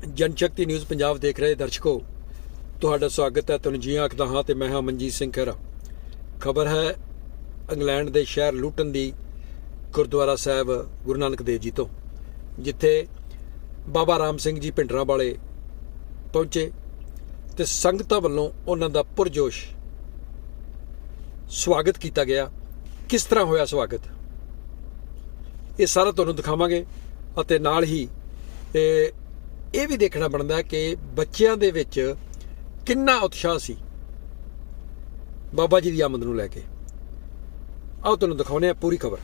ਜਨਸ਼ਕਤੀ news Punjab ਦੇਖ ਰਹੇ ਦਰਸ਼ਕੋ, ਤੁਹਾਡਾ ਸਵਾਗਤ ਹੈ ਤੁਹਾਨੂੰ ਜੀ ਆਖਦਾ ਹਾਂ ਤੇ ਮੈਂ ਹਾਂ ਮਨਜੀਤ ਸਿੰਘ ਖਹਿਰਾ। ਖਬਰ ਹੈ ਇੰਗਲੈਂਡ ਦੇ ਸ਼ਹਿਰ ਲੂਟਨ ਦੀ ਗੁਰਦੁਆਰਾ ਸਾਹਿਬ ਗੁਰੂ ਨਾਨਕ ਦੇਵ ਜੀ ਤੋਂ, ਜਿੱਥੇ ਬਾਬਾ ਰਾਮ ਸਿੰਘ ਜੀ ਪਿੰਡਰਾਂ ਵਾਲੇ ਪਹੁੰਚੇ ਤੇ ਸੰਗਤਾਂ ਵੱਲੋਂ ਉਹਨਾਂ ਦਾ ਪੁਰਜੋਸ਼ ਸਵਾਗਤ ਕੀਤਾ ਗਿਆ। ਕਿਸ ਤਰ੍ਹਾਂ ਹੋਇਆ ਸਵਾਗਤ? ਇਹ ਸਾਰਾ ਤੁਹਾਨੂੰ ਦਿਖਾਵਾਂਗੇ ਅਤੇ ਨਾਲ ਹੀ ਇਹ ਇਹ ਵੀ ਦੇਖਣਾ ਬਣਦਾ ਕਿ ਬੱਚਿਆਂ ਦੇ ਵਿੱਚ ਕਿੰਨਾ ਉਤਸ਼ਾਹ ਸੀ ਬਾਬਾ ਜੀ ਦੀ ਆਮਦ ਨੂੰ ਲੈ ਕੇ। ਆਓ ਤੁਹਾਨੂੰ ਦਿਖਾਉਂਦੇ ਆ ਪੂਰੀ ਖਬਰ।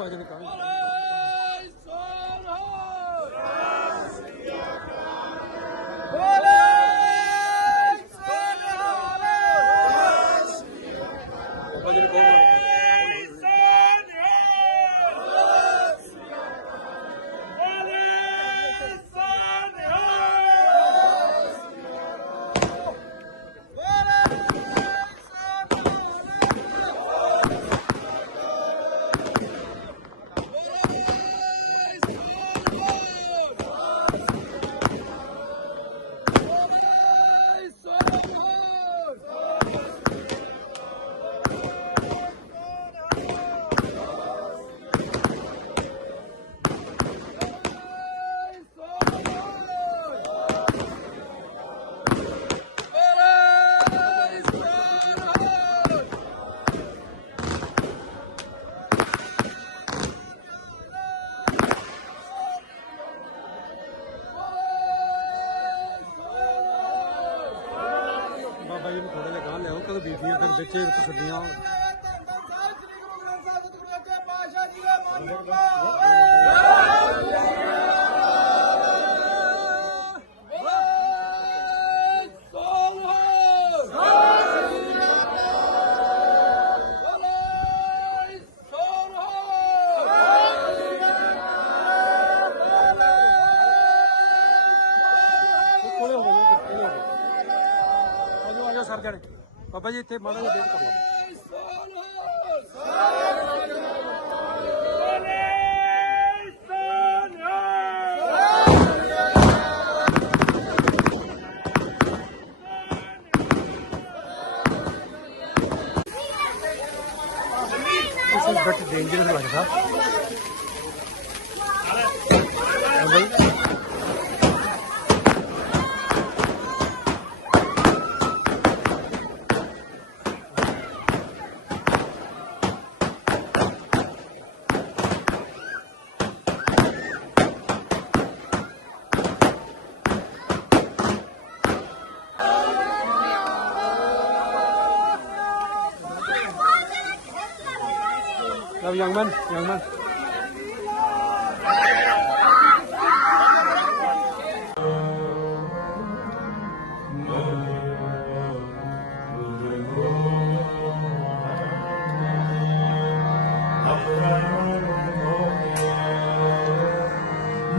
照下来找 ਬੀਬੀਆਂ ਛੱਡੀਆਂ ਕੋਲੇ ਹੋ ਗਏ ਕੋਲੇ ਹੋ ਗਏ। ਆਜੋ ਆਜੋ ਸਰ ਜਾਣੇ। ਬਾਬਾ ਜੀ ਇੱਥੇ ਮਾੜਾ ਜਿਹਾ ਵੇਟ ਕਰੋ rồi nhận minh nhận minh.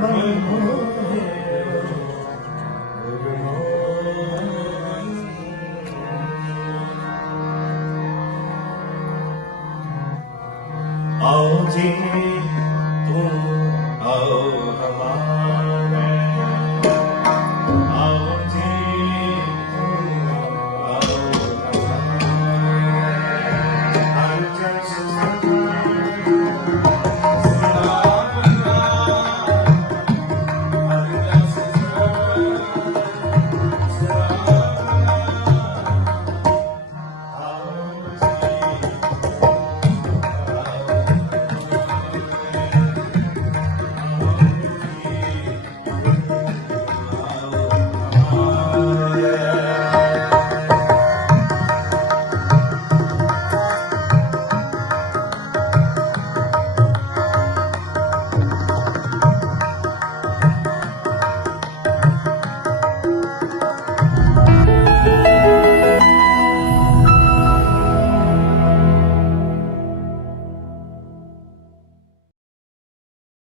Hãy आओ जी तुम आओ हमारे